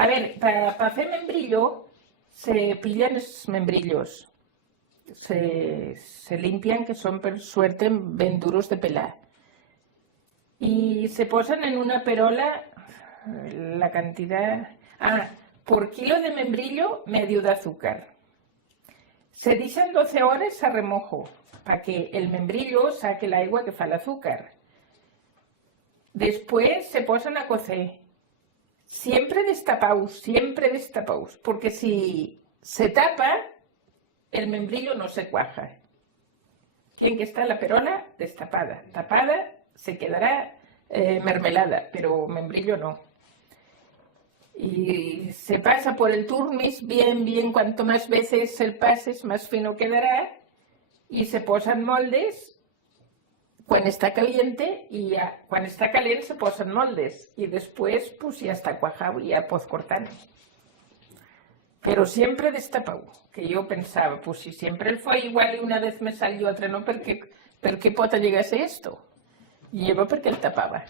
A ver, per fer membrillo se pillan los membrillos, se limpian, que son por suerte ben duros de pelar, y se posan en una perola la cantidad... por kilo de membrillo, medio de azúcar. Se deixan 12 horas a remojo, para que el membrillo saque el agua que fa el azúcar. Después se posan a cocer. Siempre destapaus, porque si se tapa, el membrillo no se cuaja. Tiene que estar la perola destapada. Tapada se quedará mermelada, pero membrillo no. Y se pasa por el turmis bien, cuanto más veces el pases, más fino quedará, y se posan moldes cuando está caliente, y cuando está caliente se posan moldes, y después pues ya está cuajado y ya puedes cortar. Pero siempre destapado, que yo pensaba, pues si siempre él fue igual y una vez me salió otra no, ¿por qué pota llegase esto? Y llevo porque él tapaba.